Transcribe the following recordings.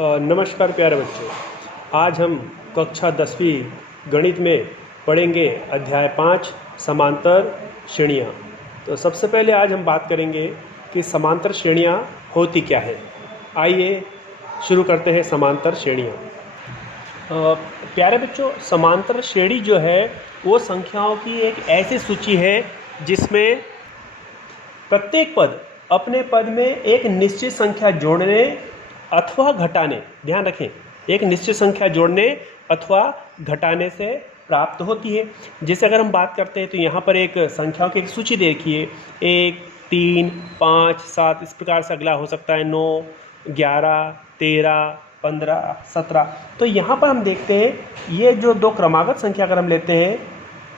नमस्कार प्यारे बच्चों। आज हम कक्षा 10वीं गणित में पढ़ेंगे अध्याय 5 समांतर श्रेणियाँ। तो सबसे पहले आज हम बात करेंगे कि समांतर श्रेणियाँ होती क्या है। आइए शुरू करते हैं समांतर श्रेणियाँ। प्यारे बच्चों, समांतर श्रेणी जो है वो संख्याओं की एक ऐसी सूची है जिसमें प्रत्येक पद अपने पद में एक निश्चित संख्या जोड़ने अथवा घटाने, ध्यान रखें, एक निश्चित संख्या जोड़ने अथवा घटाने से प्राप्त होती है। जैसे अगर हम बात करते हैं तो यहाँ पर एक संख्याओं की एक सूची देखिए, 1, 3, 5, 7, इस प्रकार से अगला हो सकता है 9, 11, 13, 15, 17। तो यहाँ पर हम देखते हैं ये जो दो क्रमागत संख्या अगर हम लेते हैं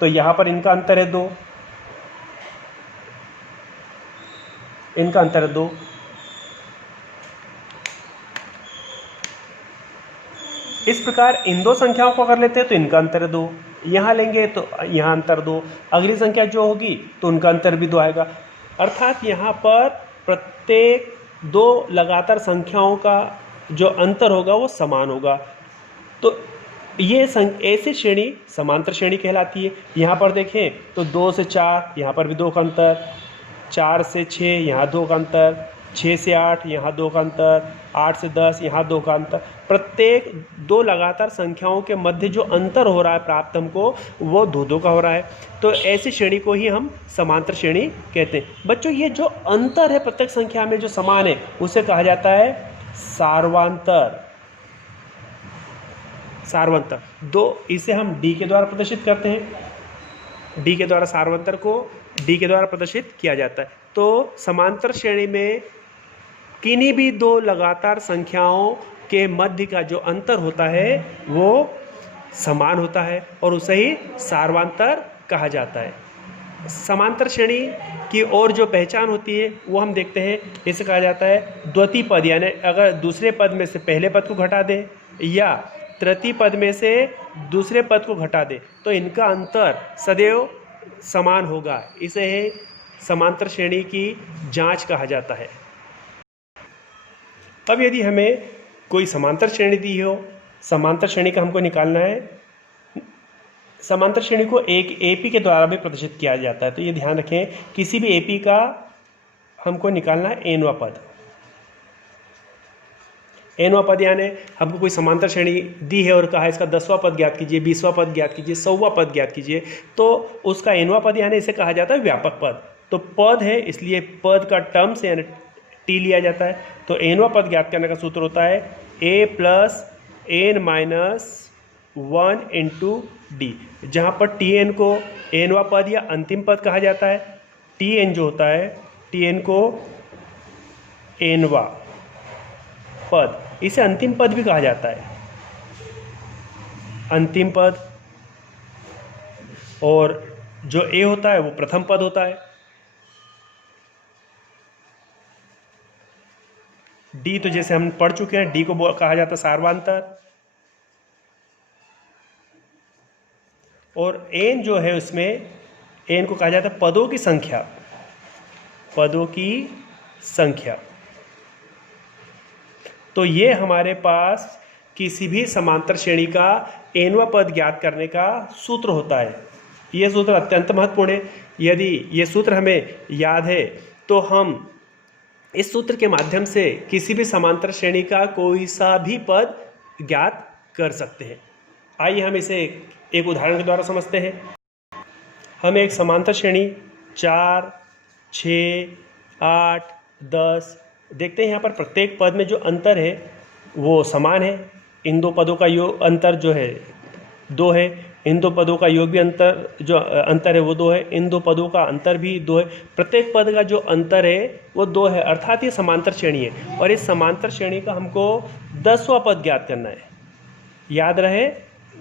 तो यहाँ पर इनका अंतर है 2, इनका अंतर है 2। इस प्रकार इन दो संख्याओं को अगर लेते हैं तो इनका अंतर है 2, यहाँ लेंगे तो यहाँ अंतर 2, अगली संख्या जो होगी तो उनका अंतर भी 2 आएगा। अर्थात यहाँ पर प्रत्येक दो लगातार संख्याओं का जो अंतर होगा वो समान होगा। तो ये ऐसी श्रेणी समांतर श्रेणी कहलाती है। यहाँ पर देखें तो 2 से 4 यहाँ पर भी 2 का अंतर, 4 से 6 यहाँ 2 का अंतर, 6 से 8 यहाँ 2 का अंतर, 8 से 10 यहाँ 2 का अंतर। प्रत्येक दो लगातार संख्याओं के मध्य जो अंतर हो रहा है प्राप्त हमको वो 2-2 का हो रहा है। तो ऐसी श्रेणी को ही हम समांतर श्रेणी कहते हैं। बच्चों, ये जो अंतर है प्रत्येक संख्या में जो समान है उसे कहा जाता है सार्वंतर। सार्वंतर दो, इसे हम डी के द्वारा प्रदर्शित करते हैं। डी के द्वारा सार्वंतर को डी के द्वारा प्रदर्शित किया जाता है। तो समांतर श्रेणी में किन्हीं भी दो लगातार संख्याओं के मध्य का जो अंतर होता है वो समान होता है और उसे ही सार्वंतर कहा जाता है। समांतर श्रेणी की और जो पहचान होती है वो हम देखते हैं, इसे कहा जाता है द्वितीय पद, यानी अगर दूसरे पद में से पहले पद को घटा दें या तृतीय पद में से दूसरे पद को घटा दें तो इनका अंतर सदैव समान होगा। इसे समांतर श्रेणी की जांच कहा जाता है। अब यदि हमें कोई समांतर श्रेणी दी हो, समांतर श्रेणी का हमको निकालना है। समांतर श्रेणी को एक एपी के द्वारा भी प्रदर्शित किया जाता है। तो ये ध्यान रखें, किसी भी एपी का हमको निकालना है एनवा पद। एनवा पद यानी हमको कोई समांतर श्रेणी दी है और कहा इसका 10वां पद ज्ञात कीजिए, 20वां पद ज्ञात कीजिए, 100वां पद ज्ञात कीजिए, तो उसका एनवा पद यानी इसे कहा जाता है व्यापक पद। तो पद है इसलिए पद का टर्म से यानी टी लिया जाता है। तो एनवा पद ज्ञात करने का सूत्र होता है a + n - 1 × d, जहाँ पर tn को एनवा पद या अंतिम पद कहा जाता है। tn जो होता है, tn को एनवा पद, इसे अंतिम पद भी कहा जाता है, अंतिम पद। और जो a होता है वो प्रथम पद होता है। डी तो जैसे हम पढ़ चुके हैं, डी को कहा जाता है सार्वंतर। और एन जो है उसमें एन को कहा जाता है पदों की संख्या, पदों की संख्या। तो ये हमारे पास किसी भी समांतर श्रेणी का एनवा पद ज्ञात करने का सूत्र होता है। ये सूत्र अत्यंत महत्वपूर्ण है। यदि ये सूत्र हमें याद है तो हम इस सूत्र के माध्यम से किसी भी समांतर श्रेणी का कोई सा भी पद ज्ञात कर सकते हैं। आइए हम इसे एक उदाहरण के द्वारा समझते हैं। हम एक समांतर श्रेणी 4, 6, 8, 10 देखते हैं। यहाँ पर प्रत्येक पद में जो अंतर है वो समान है। इन दो पदों का योग अंतर जो है 2 है, इन दो पदों का योग भी अंतर है वो 2 है, इन दो पदों का अंतर भी 2 है। प्रत्येक पद का जो अंतर है वो 2 है, अर्थात ये समांतर श्रेणी है। और इस समांतर श्रेणी का हमको 10वां पद ज्ञात करना है। याद रहे,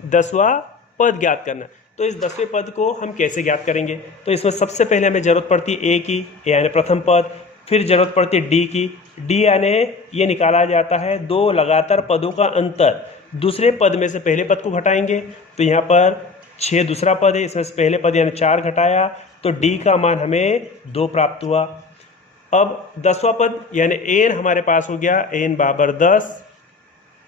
10वां पद ज्ञात करना। तो इस 10वें पद को हम कैसे ज्ञात करेंगे? तो इसमें सबसे पहले हमें जरूरत पड़ती है ए की, यानी प्रथम पद। फिर जरूरत पड़ती है डी की, डी यानी ये निकाला जाता है दो लगातार पदों का अंतर। दूसरे पद में से पहले पद को घटाएंगे तो यहाँ पर 6 दूसरा पद है, इसमें से पहले पद यानी 4 घटाया तो डी का मान हमें 2 प्राप्त हुआ। अब 10वां पद यानी एन हमारे पास हो गया, एन बराबर 10।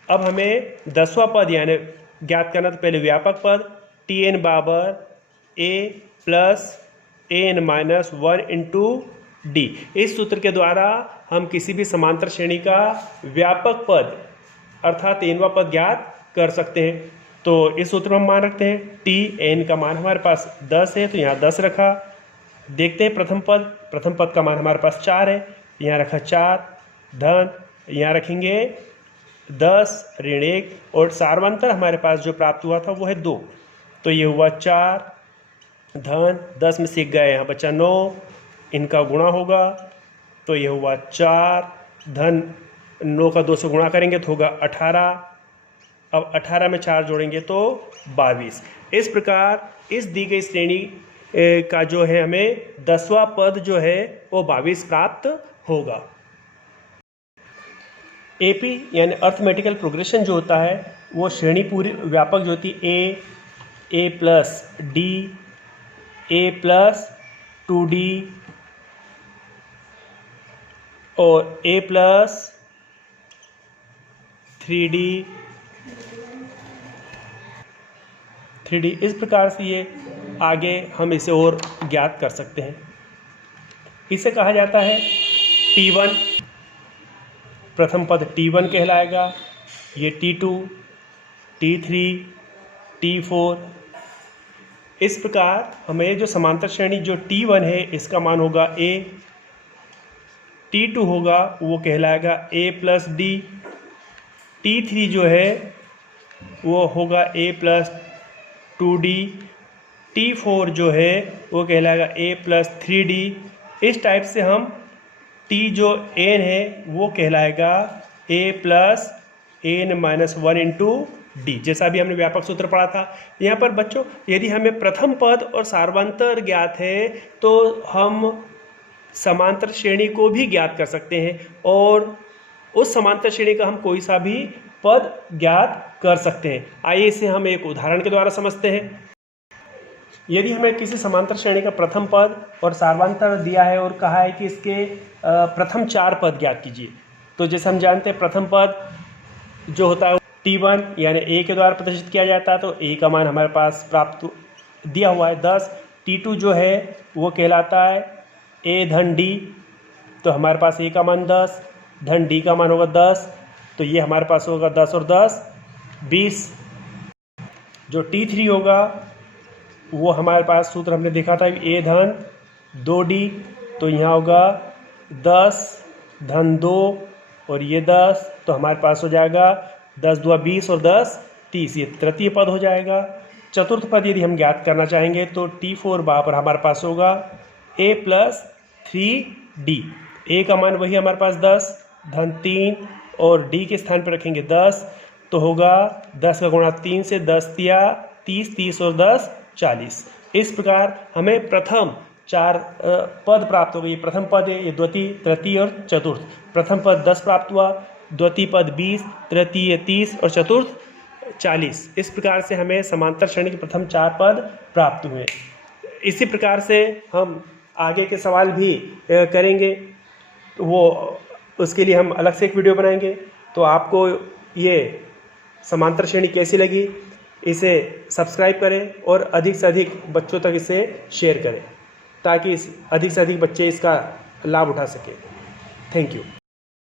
अब हमें 10वां पद यानी ज्ञात करना, तो पहले व्यापक पद Tn बराबर a plus an minus 1 into D. इस सूत्र के द्वारा हम किसी भी समांतर श्रेणी का व्यापक पद अर्थात nवां पद ज्ञात कर सकते हैं। तो इस सूत्र में हम मान रखते हैं Tn का मान हमारे पास 10 है, तो यहाँ 10 रखा। देखते हैं प्रथम पद का मान हमारे पास 4 है, यहाँ रखा 4 धन, यहाँ रखेंगे 10 ऋण 1 और सार्वंतर हमारे पास जो प्राप्त हुआ था वो है 2, तो ये हुआ 4 धन 10 में से गए, यहाँ बचा 9, इनका गुणा होगा तो ये हुआ 4 धन 9 का 2 से गुणा करेंगे तो होगा 18। अब 18 में 4 जोड़ेंगे तो 22। इस प्रकार इस दी गई श्रेणी का जो है हमें 10वां पद जो है वो 22 प्राप्त होगा। एपी यानी अर्थमेटिकल प्रोग्रेशन जो होता है वो श्रेणी पूरी व्यापक जो होती है ए प्लस डी, ए प्लस 2d और ए प्लस 3d, इस प्रकार से ये आगे हम इसे और ज्ञात कर सकते हैं। इसे कहा जाता है T1, प्रथम पद T1 कहलाएगा, ये T2, T3, T4। इस प्रकार हमें जो समांतर श्रेणी जो T1 है इसका मान होगा A, T2 होगा वो कहलाएगा A प्लस डी, T3 जो है वो होगा A प्लस 2d, T4 जो है वो कहलाएगा A प्लस 3d। इस टाइप से हम T जो n है वो कहलाएगा A plus n minus 1 into D, जैसा भी हमने व्यापक सूत्र पढ़ा था। यहाँ पर बच्चों यदि हमें प्रथम पद और सार्वंतर ज्ञात है तो हम समांतर श्रेणी को भी ज्ञात कर सकते हैं और उस समांतर श्रेणी का हम कोई सा भी पद ज्ञात कर सकते हैं। आइए इसे हम एक उदाहरण के द्वारा समझते हैं। यदि हमें किसी समांतर श्रेणी का प्रथम पद और सार्वंतर दिया है और कहा है कि इसके प्रथम 4 पद ज्ञात कीजिए, तो जैसे हम जानते हैं प्रथम पद जो होता है T1 यानी A के द्वारा प्रदर्शित किया जाता है, तो A का मान हमारे पास प्राप्त दिया हुआ है 10। T2 जो है वो कहलाता है A धन D, तो हमारे पास A का मान 10 धन D का मान होगा 10, तो ये हमारे पास होगा 10 और 10 20। जो T3 होगा वो हमारे पास सूत्र हमने देखा था A धन 2D, तो यहाँ होगा 10 धन 2 और ये 10, तो हमारे पास हो जाएगा 10 2 20 और 10 30, ये तृतीय पद हो जाएगा। चतुर्थ पद यदि हम ज्ञात करना चाहेंगे तो T4 बराबर हमारे पास होगा A प्लस 3D। A का मान वही हमारे पास 10 धन 3 और D के स्थान पर रखेंगे 10, तो होगा 10 का गुणा 3 से 10 तिया 30, 30 और 10 40। इस प्रकार हमें प्रथम 4 पद प्राप्त हो गए। ये प्रथम पद है, ये द्वितीय, तृतीय और चतुर्थ। प्रथम पद 10 प्राप्त हुआ, द्वितीय पद 20, तृतीय 30 और चतुर्थ 40। इस प्रकार से हमें समांतर श्रेणी के प्रथम 4 पद प्राप्त हुए। इसी प्रकार से हम आगे के सवाल भी करेंगे, वो उसके लिए हम अलग से एक वीडियो बनाएंगे। तो आपको ये समांतर श्रेणी कैसी लगी इसे सब्सक्राइब करें और अधिक से अधिक बच्चों तक इसे शेयर करें ताकि अधिक से अधिक बच्चे इसका लाभ उठा सकें। Thank you.